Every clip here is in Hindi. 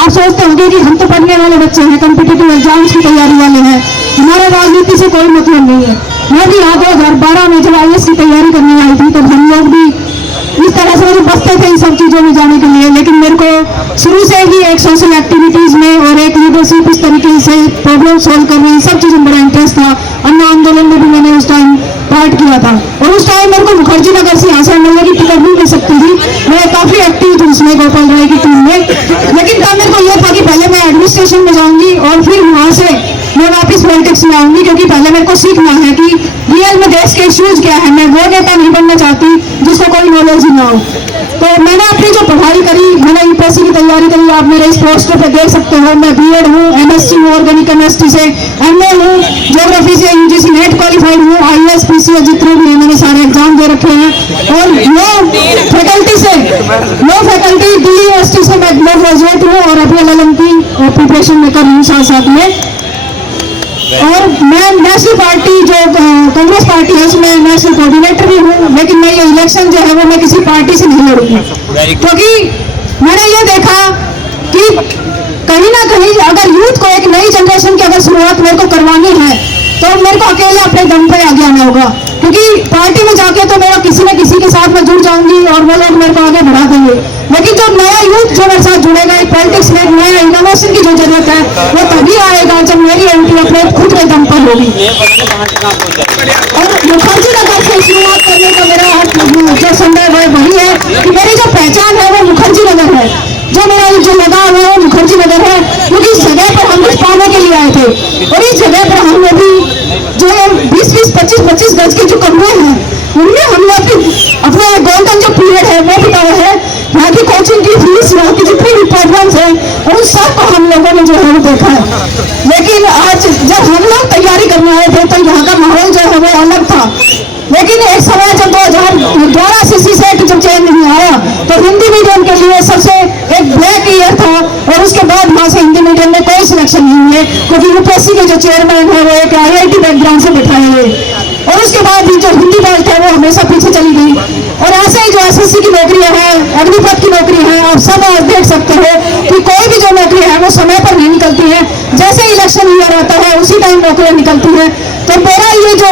आप सोचते होंगे कि हम तो पढ़ने वाले बच्चे हैं, कॉम्पिटिटिव एग्जाम्स की तैयारी वाले हैं, हमारा राजनीति से कोई मतलब नहीं है। मैं भी यहाँ 2012 में जब IAS की तैयारी करने आई थी तो हम लोग भी इस तरह से मुझे बसते थे इन सब चीज़ों में जाने के लिए, लेकिन मेरे को शुरू से ही एक सोशल एक्टिविटीज़ में और एक लीडरशिप इस तरीके से प्रॉब्लम सॉल्व करने इन सब चीज़ों में बड़ा इंटरेस्ट था। अन्ना आंदोलन में भी मैंने उस टाइम पार्ट किया था और उस टाइम मेरे को मुखर्जी नगर से यहाँ से MLA की टिकट भी मिल सकती थी। मैं काफ़ी एक्टिव थी उसमें, गोपाल राय की टीम में। लेकिन तब मेरे को यह था कि पहले मैं एडमिनिस्ट्रेशन में जाऊँगी और फिर वहाँ से मैं वापस पॉलिटिक्स में आऊँगी, क्योंकि पहले मेरे को सीखना है कि रियल में देश के इश्यूज क्या है। मैं वो नेता नहीं बनना चाहती जिसको कोई नॉलेज ही ना हो। तो मैंने अपनी जो पढ़ाई करी, मैंने UPSC की तैयारी करी, आप मेरे इस पोस्टर पे देख सकते हो। मैं B.Ed हूँ, MSc हूँ ऑर्गेनिक केमिस्ट्री से, MA हूँ ज्योग्राफी से, UGC नेट क्वालिफाइड हूँ, IAS PCS जितने भी हैं मैंने सारे एग्जाम दे रखे हैं। और लो फैकल्टी दिल्ली यूनिवर्सिटी से मैं लो ग्रेजुएट हूँ और अभी LLM की प्रिपरेशन में कर रही हूँ साथ साथ में। और मैं नेशनल पार्टी जो कांग्रेस पार्टी है उसमें नेशनल कोऑर्डिनेटर भी हूँ। लेकिन मैं ये इलेक्शन जो है वो मैं किसी पार्टी से नहीं लड़ूंगी, क्योंकि मैंने ये देखा कि कहीं ना कहीं अगर यूथ को एक नई जनरेशन की अगर शुरुआत मेरे को करवानी है तो मेरे को अकेले अपने दम पे आगे आना होगा, क्योंकि पार्टी में जाके तो मेरा किसी न किसी के साथ में जुड़ जाऊंगी और वो लोग मेरे को आगे बढ़ा देंगे। लेकिन जो नया यूथ जो मेरे साथ जुड़ेगा, पॉलिटिक्स में नया इनोवेशन की जो जरूरत है वो तभी आएगा जब मेरी एंट्री अपने खुद के दम पर होगी। और मुखर्जी नगर से शुरुआत करने का मेरा जो संदर्भ है वही है कि मेरी जो पहचान है वो मुखर्जी नगर है, जो मेरा जो लगाव है वो मुखर्जी नगर है, क्योंकि इस जगह पर हम कुछ पाने के लिए आए थे। और इस जगह पर हमने भी जो 20-20, 25-25 गज के जो कमरे हैं उनमें हमने अपने गोल्डन जो पीरियड है वो बिताया है। यहाँ की कोचिंग की फीस, यहाँ की जितनी भी प्रॉब्लम्स है उन सबको हम लोगों ने जो है वो देखा है। लेकिन आज जब हम लोग तैयारी करने आए थे तो यहाँ का माहौल जो है वो अलग था। लेकिन एक समय जब 2012 CC सेट जब चेंज नहीं आया तो हिंदी मीडियम के लिए सबसे एक ब्लैक ईयर था। और उसके बाद वहाँ से हिंदी मीडियम में कोई सिलेक्शन नहीं है, क्योंकि UPSC के जो चेयरमैन है वो एक IIT बैकग्राउंड से बिठाए हुए, और उसके बाद भी जो हिंदी बेल्ट है वो हमेशा पीछे चली गई। और ऐसे ही जो SSC की नौकरियां हैं, अग्निपथ की नौकरी है, आप सब आज देख सकते हो कि कोई भी जो नौकरी है वो समय पर नहीं निकलती है। जैसे इलेक्शन ईयर आता है उसी टाइम नौकरियां निकलती है। तो मेरा ये जो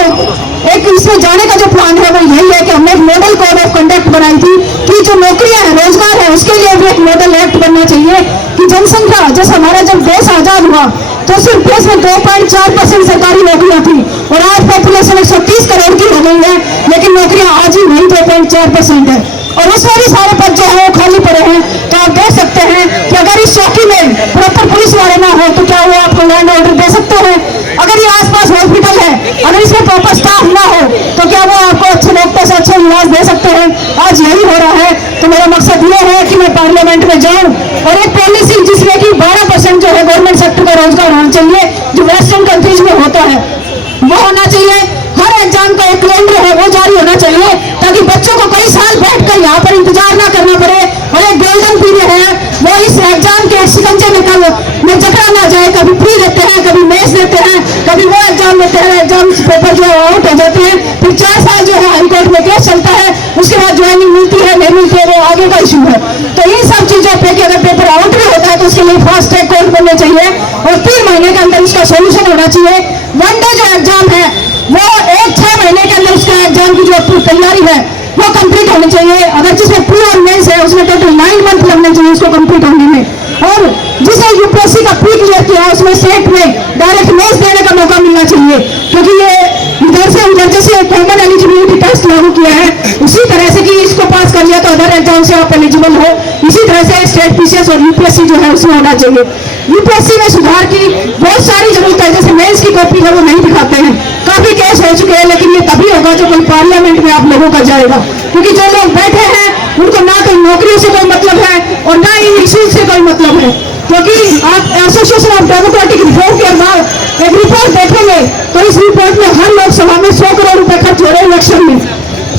एक इसमें जाने का जो प्लान है वो यही है कि हमने एक मॉडल कोड ऑफ कंडक्ट बनाई थी कि जो नौकरियां हैं, रोजगार है, उसके लिए भी एक मॉडल एक्ट बनना चाहिए कि जनसंख्या जैसे हमारा जब देश आजाद हुआ तो सिर्फ देश में 2.4% सरकारी नौकरियां थी और आज पॉपुलेशन 130 करोड़ की हो गई है, लेकिन नौकरियां आज ही वही 2.4% है। और उसमें भी सारे पद जो है वो खाली पड़े हैं। तो आप देख सकते हैं कि अगर इस चौकी में प्रॉपर पुलिस वाले ना हो तो क्या वो आपको लैंड ऑर्डर दे सकते हैं? अगर ये आसपास हॉस्पिटल है, अगर इसमें प्रॉपर स्टाफ ना हो तो क्या वो आपको अच्छे डॉक्टर से अच्छे इलाज दे सकते हैं? आज यही हो रहा है। तो मेरा मकसद ये है कि मैं पार्लियामेंट में जाऊं और एक पॉलिसी जिसमें कि 12% जो है गवर्नमेंट सेक्टर का रोजगार होना चाहिए, जो वेस्टर्न कंट्रीज में होता है वो होना चाहिए। हर एग्जाम का एक कैलेंडर है वो जारी होना चाहिए, ताकि बच्चों को कई साल बैठकर यहाँ पर इंतजार ना करना पड़े। और एक गोल्डन पीरियड है वो इस एग्जाम के शिकंजे में में जकड़ा ना जाए। कभी प्री देते हैं, कभी मेंस देते हैं, कभी वो एग्जाम देते हैं, एग्जाम पेपर जो आउट हो जाते हैं, फिर 4 साल जो है हाईकोर्ट में केस चलता है, उसके बाद ज्वाइनिंग मिलती है नहीं मिलती है वो आगे का इशू है। तो इन सब चीजों पे कि अगर पेपर आउट भी होता है तो उसके लिए फास्ट ट्रैक कोर्ट बनने चाहिए और 3 महीने के अंदर उसका सोल्यूशन होना चाहिए। वन डे जो एग्जाम है वो 6 महीने के अंदर उसका एग्जाम की जो तैयारी है वो कंप्लीट होनी चाहिए। अगर जिसमें प्री और मेंस है उसमें टोटल 9 मंथ लगने चाहिए उसको कंप्लीट होने में। और जिसे UPSC का प्री क्लियर किया है उसमें सेट में डायरेक्ट मेंस देने का मौका मिलना चाहिए, क्योंकि ये इधर से जैसे कॉमन एलिजिबिलिटी टेस्ट लागू किया है उसी तरह से कि इसको पास कर लिया तो अदर एग्जाम से आप एलिजिबल हो, इसी तरह से स्टेट PCS और UPSC जो है उसमें होना चाहिए। UPSC में सुधार की बहुत सारी जरूरत है, जैसे मेंस की कॉपी है वो नहीं दिखाते हैं, काफी केस हो चुके हैं, लेकिन ये तभी होगा जब कोई पार्लियामेंट में आप लोगों का जाएगा, क्योंकि जो लोग बैठे हैं उनको ना कोई नौकरियों से कोई मतलब है और ना इन इश्यूज से कोई मतलब है। क्योंकि आप एसोसिएशन ऑफ डेमोक्रेटिक रिफॉर्म के बाद एक रिपोर्ट देखेंगे तो इस रिपोर्ट में हर लोकसभा में 100 करोड़ रुपए खर्च हो रहे हैं इलेक्शन में।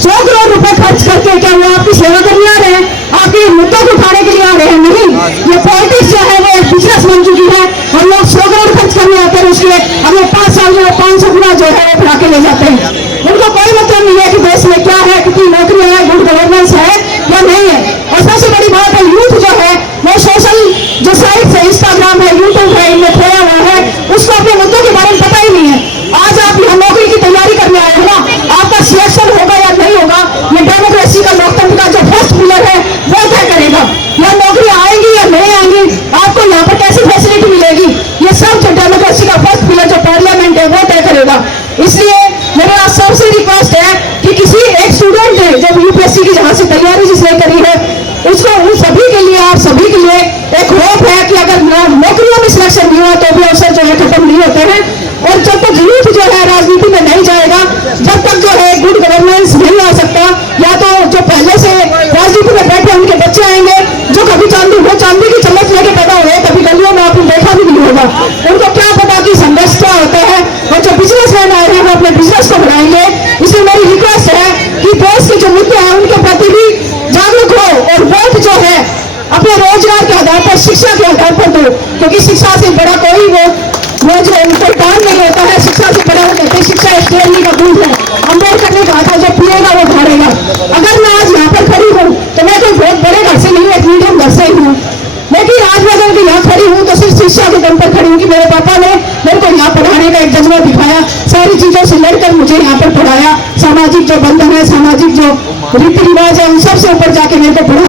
100 करोड़ रुपए खर्च करके क्या वो आपकी सेवा करने आ रहे हैं, आपके मुद्दों को उठाने के लिए आ रहे हैं? नहीं, ये पॉलिटिक्स जो है वो एक बिजनेस बन चुकी है और लोग 100 करोड़ खर्च करने आते हैं, उसके अगले 5 साल में 500 गुना जो है बढ़ा के ले जाते हैं। उनको कोई मतलब नहीं है कि देश में क्या है, कितनी नौकरी है, गुड गवर्नेंस है या नहीं है। और सबसे बड़ी बात है यूथ जो है वो सोशल जो साइड से इंस्टाग्राम है, यूट्यूब है, इनमें खोया हुआ है, उसको अपने मुद्दों के बारे में पता ही नहीं है। आज आप यहाँ नौकरी की तैयारी करने आए हो ना, आपका सिलेक्शन होगा या नहीं होगा, ये डेमोक्रेसी का, लोकतंत्र का जो फर्स्ट पिलर है वो तय करेगा। यहाँ नौकरी आएंगी या नहीं आएंगी, आपको यहाँ पर कैसी फैसिलिटी मिलेगी, ये सब जो डेमोक्रेसी का फर्स्ट पिलर जो पार्लियामेंट है वो तय करेगा। इसलिए मेरे आज सबसे रिक्वेस्ट है कि किसी एक स्टूडेंट ने जो यूपीएससी की जहां से तैयारी जिसने करी है, उसको उन सभी के लिए, आप सभी के लिए एक होप है कि अगर नौकरियों में सिलेक्शन नहीं हुआ तो भी अवसर जो है खत्म नहीं होते हैं। और जब तक यूथ जो है राजनीति में नहीं जाएगा, जब तक जो है गुड गवर्नेंस नहीं आ सकता, या तो जो पहले से राजनीति में बैठे उनके बच्चे आएंगे जो कभी वो चांदी की चम्मच लेके पैदा हुए, कभी गलियों में आपने देखा भी नहीं होगा, उनको क्या पता कि संघर्ष क्या होता है। और जो बिजनेसमैन आए हैं वो अपने बिजनेस को बढ़ाएंगे। इसलिए मेरी रिक्वेस्ट है कि देश के जो मुद्दे हैं उनके प्रति भी जागरूक हो और वोट जो है अपने रोजगार के आधार पर, शिक्षा के आधार पर दो, क्योंकि शिक्षा से बड़ा कोई वो जो कोई काम नहीं होता है। शिक्षा से बड़ा वो कहते हैं शिक्षा स्टेरनी का दूध है। अम्बेडकर ने कहा था जो पिएगा वो भाड़ेगा। अगर मैं आज यहाँ पर खड़ी हूँ तो मैं कोई बहुत बड़े घर से नहीं, एक मीडियम घर से ही हूँ, लेकिन आज मैं अगर यहाँ खड़ी हूँ तो सिर्फ शिक्षा के दम पर खड़ी हूँ कि मेरे पापा ने मेरे को यहाँ पढ़ाने का एक जज्बा दिखाया, सारी चीजों से लड़कर मुझे यहाँ पर पढ़ाया। सामाजिक जो बंधन है, सामाजिक जो रीति रिवाज है, उन सबसे ऊपर जाके मेरे को पढ़ा